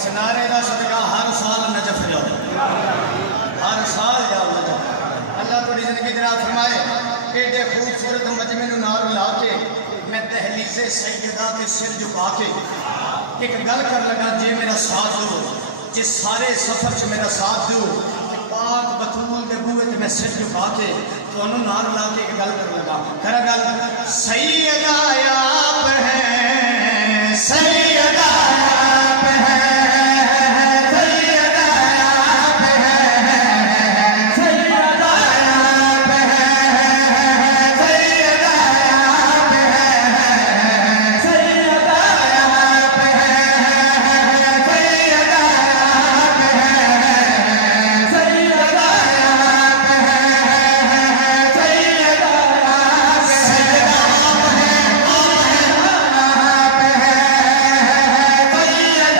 इस नारे का सदका हर साल नजफ जाओ, हर साल जाओ नजफ। अल्लाह थोड़ी जिंदगी दराज फरमाए। एडे खूबसूरत मजमे नार ला के मैं दहलीज़े सैयदा के सिर झुका के एक गल कर लगा, जे मेरा साथ दो, जे सारे सफर च मेरा साथ दो, पाक बतूल दे बूहे ते मैं सिर झुका के तुहानू नार ला के एक गल कर लगा। कर गल सैयदा आप है, सैयदा आप है, सैयदा आप है, सैयदा आप है, सैयदा आप है, सैयदा आप है, सैयदा आप है, सैयदा आप है, सैयदा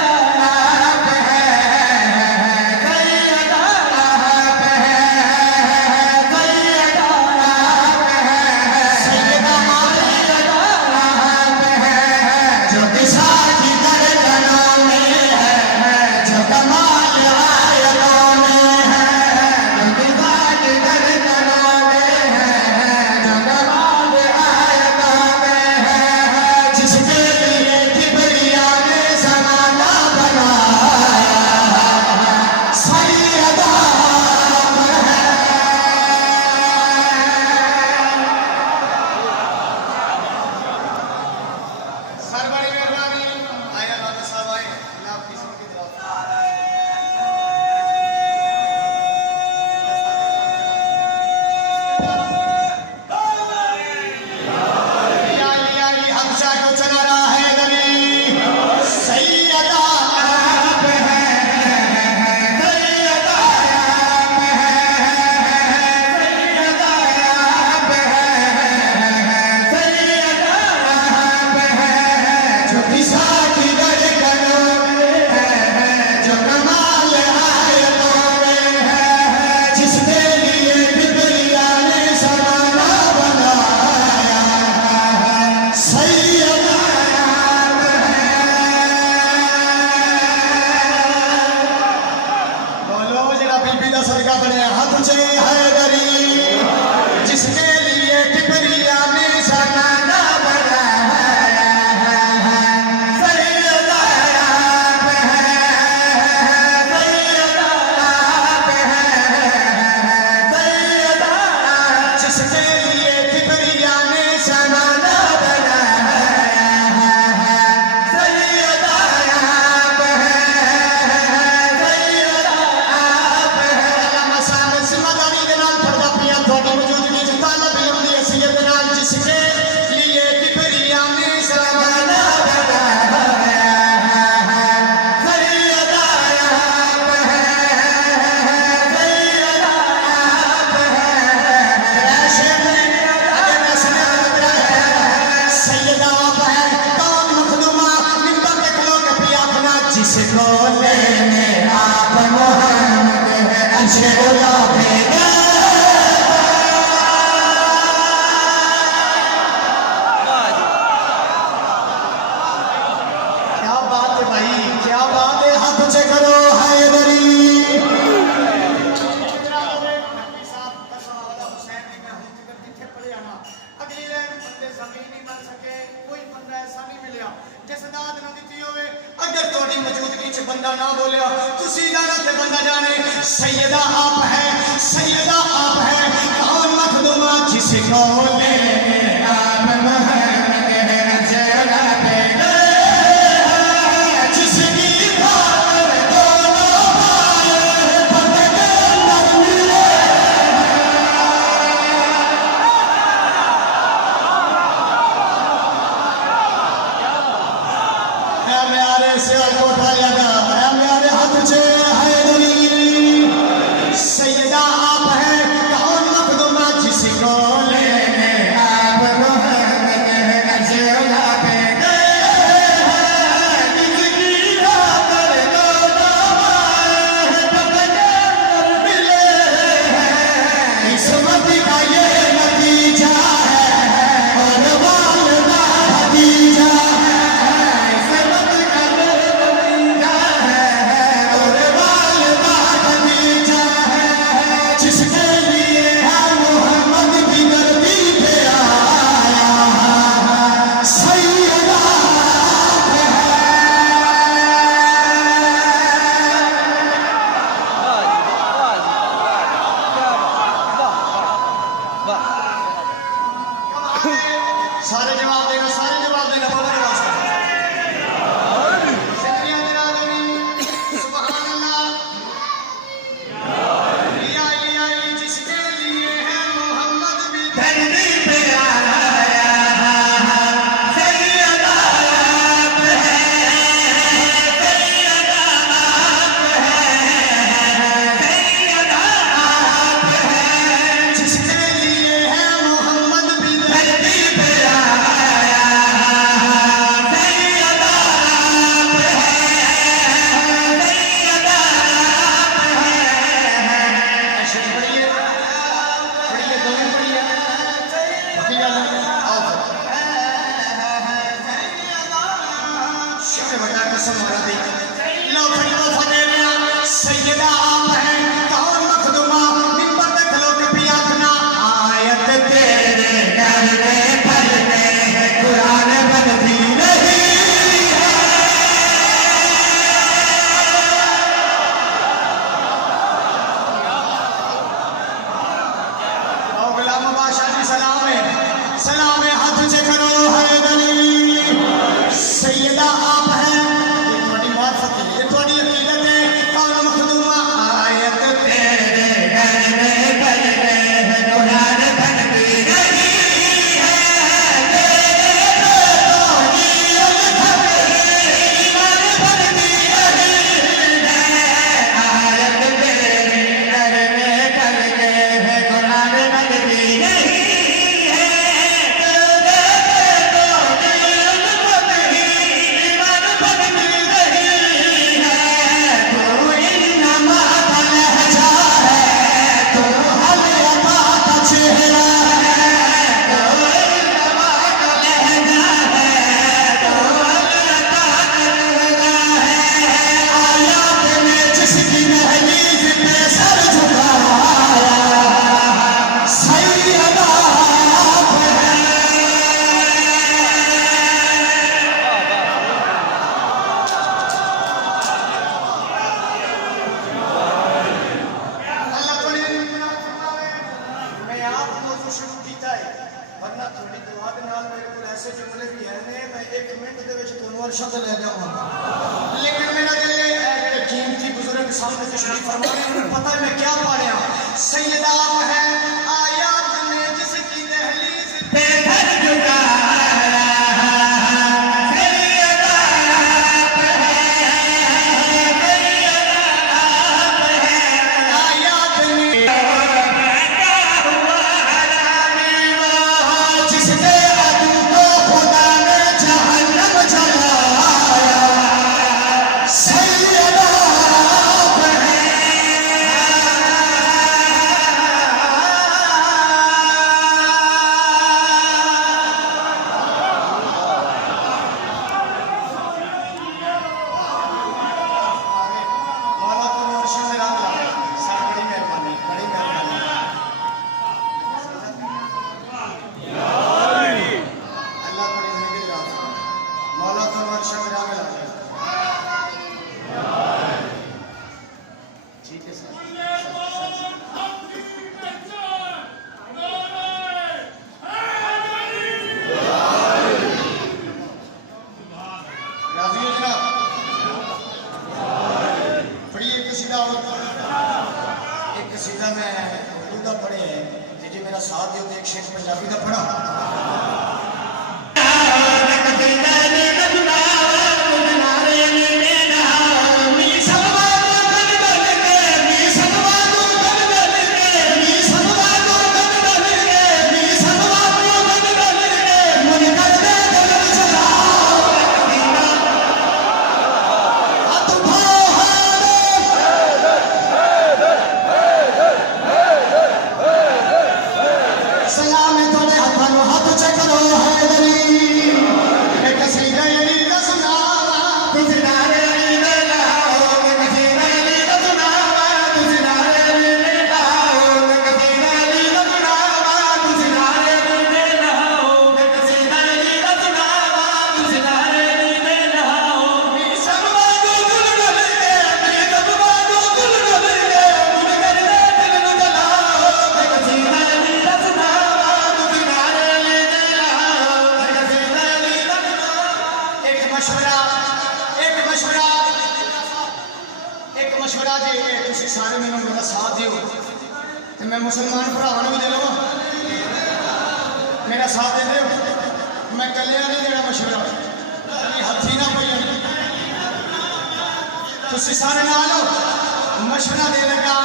जिसको लेने आप मोहम्मद है अच्छे बोला भेजा। क्या बात है भाई, क्या बात है, हाथ ऊंचे करो हैदरी। अगर थोड़ी मौजूदगी च बंदा ना बोलिया, तुसी जाना ते बंदा जाने। सैयदा आप है, सैयदा आप है, कौन मखदूमा जिसको लेने आप मोहम्मद है जला बेगा। जिसकी बात दोनों भाई पकड़ मिले। प्यारे से कोठा लगा, प्यारे हाथ से हैदरी। सैयदा आप है, कौन मखदूमा जिसको लेने आप पता है मैं क्या पढ़ा? सैयदा है आयात में जिसकी दहलीज पे घर जुटाया, सैयदा आप है, सैयदा आप है, आयात में क्या हुआ हरामी वो जिसने अदू को खुदा ने जहन्नम जलाया, सैयदा आप है। मौला तो रोशन में राम ला सर, बड़ी मेहरबानी, बड़ी मेहरबानी। अल्लाह बड़ी जिंदगी दे रहा। मौला तो रोशन में राम ला। ठीक है सर। राजी हो जनाब? पढ़िए कसीदा और एक कसीदा मैं उर्दू का पढ़े है, जी मेरा साथ दियो तो एक शेर पंजाबी का पढ़ा। सलाम है थोड़े हाथों हाथ चकरो है दरी एक कसीदा अली का सुनावा तुझे नारे अली ने लाओ, मैं कसीदा अली का सुनावा तुझे नारे अली ने लाओ, मैं कसीदा अली का सुनावा तुझे नारे अली ने लाओ, मैं कसीदा अली का सुनावा तुझे नारे अली ने लाओ। मी सबवा को गुल डले, मी सबवा को गुल डले, मुझे कर दे दिल नु जलाओ, मैं कसीदा अली का सुनावा तुझे नारे अली ने लाओ, मैं कसीदा अली का सुनावा। एक मशवरा जी तुसी सारे मैनू मेरा साथ दियो ते मैं मुसलमान भरावां नूं भी दे लवां, मेरा साथ दे दियो। मैं कलिया नहीं देना मशवरा, कभी हथी ना पई तुसी सारे नाल हो। मशवरा दे लगा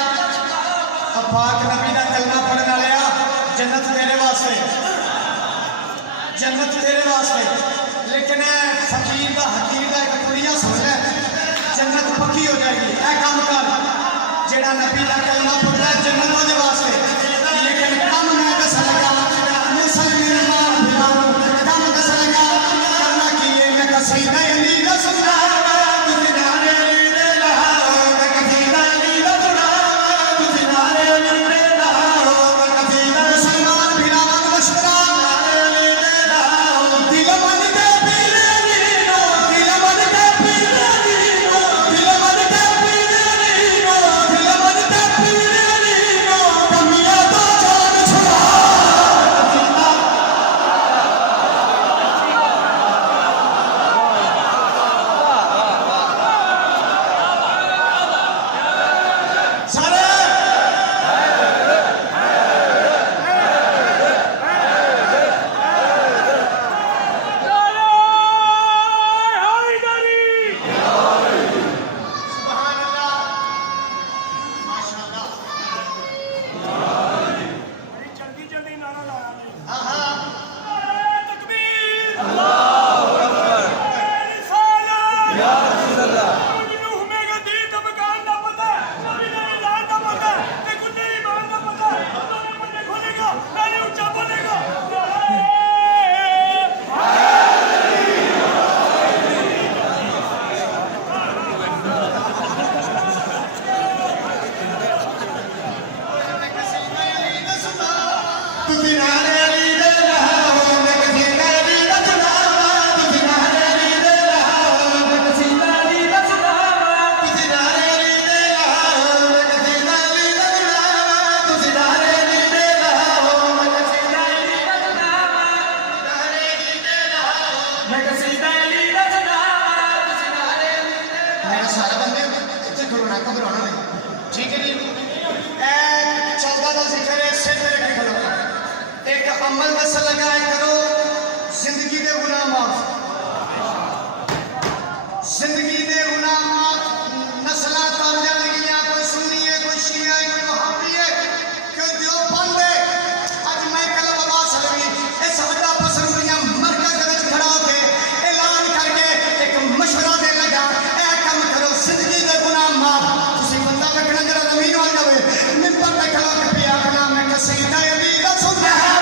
पाक नबी दा कलमा पढ़न वालिया, जन्नत तेरे वास्ते, जन्नत तेरे वास्ते। लेकिन फकीर का हकीर का एक कुड़िया सुन ले, जन्नत पक्की हो जाएगी। ऐ काम कर जेड़ा नबी का कलमा पढ़दा है जन्नत होने वास्ते। लेकिन कम मैं दस लगा मुसलमान भिराओ, कम दस लगा करना की है। मैं कसीदा अली का सुनावा तुझे नारे अली ने लाओ, मैं कसीदा अली का सुनावा तुझे नारे अली ने लाओ, मैं कसीदा मुसलमान भिराओ मशवरा नारे अली ने लाओ। दिल मन के पीरे नीनो, दिल मन के पीरे नीनो, दिल मन के पीरे नीनो, दिल मन के पीरे नीनो, कमियां तो जान छुड़ा। सारे सुभान अल्लाह, माशाअल्लाह। जल्दी जल्दी नारा लाया ने। हाँ हाँ नारे तकबीर, अल्लाहू अकबर, रिसालत या रसूल अल्लाह। मुझे हुमेगा दी तो मकान ना पता, नबी ने ऐलान ना पता, ते कुन्ने ईमान ना पता। दोनों मुझे खोलेगा, नारे ऊंचा बोलेगा। तुझे नारे अली ने लाओ, मैं कसीदा अली का सुनावा तुझे नारे अली ने लाओ, मैं कसीदा अली का सुनावा तुझे नारे अली ने लाओ, मैं कसीदा अली का सुनावा तुझे नारे अली ने लाओ, मैं कसीदा अली का सुनावा नारे अली ने लाओ, मैं कसीदा अली का सुनावा तुझे नारे अली ने लाओ। मेरा सारा बंदे इतने घबराना नहीं, ठीक है जी। 14 का जिक्र है, सिर पे रखे खड़ो। एक अमल दस लगाए करो, जिंदगी दे गुनाह माफ, जिंदगी दे गुनाह माफ, नस्ल तर जाएगियां, कोई सुन्नी है, कोई शिया है, कोई वहाबी है, कोई देवबंद है। आज मैं कलम आवाज हलवी इस हड्डा पसंदियां मरकज विच खड़ा होके ऐलान करके एक मशवरा दे लगा, ए काम करो, जिंदगी दे गुनाह माफ। तुसी बंदा रखना जरा जमीन हो जावे, मिंबर पे खड़ा होके पिया अपना मैं कसीदा अली दा सुनना है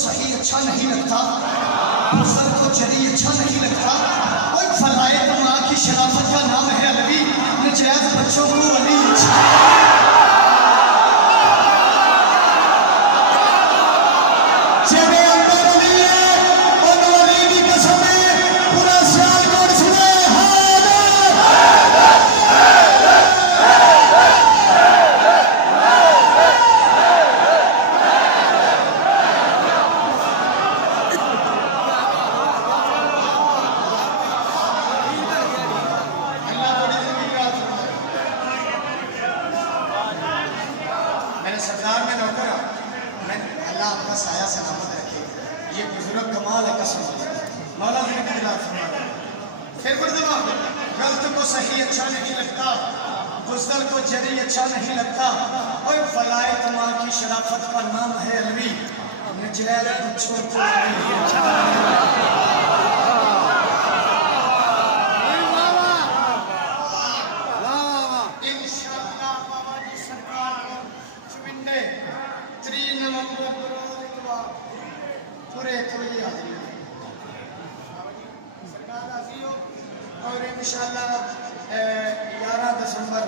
सही अच्छा नहीं लगता, मुसर को जरी अच्छा नहीं लगता। कोई फलाए तुमा की शराफत का नाम है अलवी, नजायज बच्चों को वली सरदार में नौकर मैं अल्लाह आपका साया सलामत रखे। ये बुजुर्ग कमाल है कसम मौला फिर गलत को सही अच्छा नहीं लगता, गुजर को जरी अच्छा नहीं लगता। और फलाए तुमा की शराफत का नाम है अलवी, नजैर बच्चों को अच्छा पूरे और इंशाल्लाह 11 दिसंबर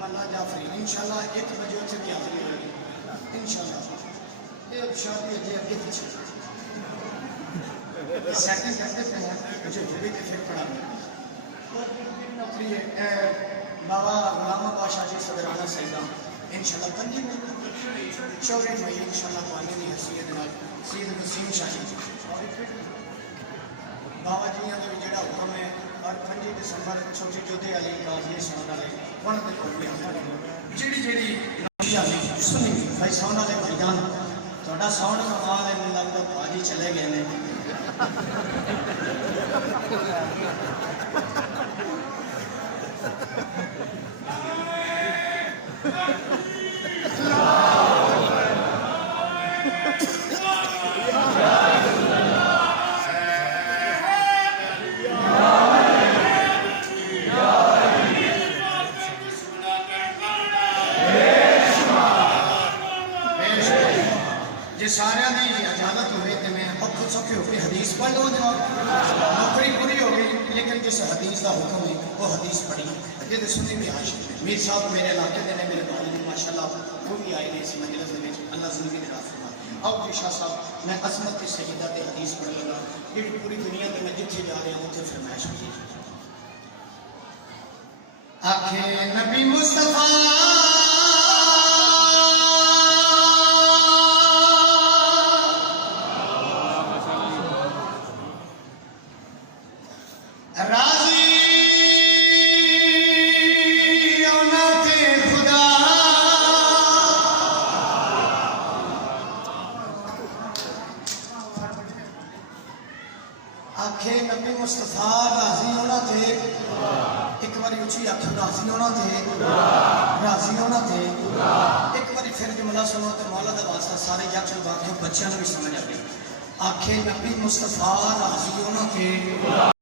मल्ला जाफरी इंशाल्लाह 1 बजे उठ के हाजिरी होगी इंशाल्लाह। ये शादी है अभी पीछे सेटिंग करते थे मुझे भी तो फिर पड़ा नौकरी है बाबा गुलाम बादशाह जी सदराना सैदा इंशाल्लाह 5 चौरे मई इंशाल्लाह पानी की हैसियत सैयद वसीम शाह जी बाबा जी का जोड़ा हुक्म है। और 5 दिसंबर छोटे जोधे अली गाजी सुनने वाले उन्होंने जी जी सुनी भाई साउंड वाले भाईजान थोड़ा साउंड कमाल है, मैंने लगता भाजी चले गए ने सारे की इजाजत हुए तो मैं औखे सौखे होकर हदीस पढ़ लो जवाब नौकरी पूरी हो गई, लेकिन जिस हदीस का हुक्म है वो हदीस पढ़ी ये तो सुनी भी आश मीर साहब मेरे इलाके के ने मेरे वालिद माशाल्लाह वो भी आए हैं इस मजलिस में अल्लाह जिंदगी दे रास्ते अब शाह साहब मैं असमत की सहीदा ते हदीस पढ़ लगा जी पूरी दुनिया में मैं जिथे जा रहा हूँ उसे फरमाइश की आखे नबी मुस्तफा राजी औना थे खुदा आखे नबी मुस्तफा राजी होना थे एक बारी उची आखो राजी होना थे राजी होना थे एक बारी फिर जुमला सुनो तो मौला दा वास्ता सारे यक्ष बाकी बच्चों को भी समझ आ गई आखे नबी मुस्तफा राजी होना थे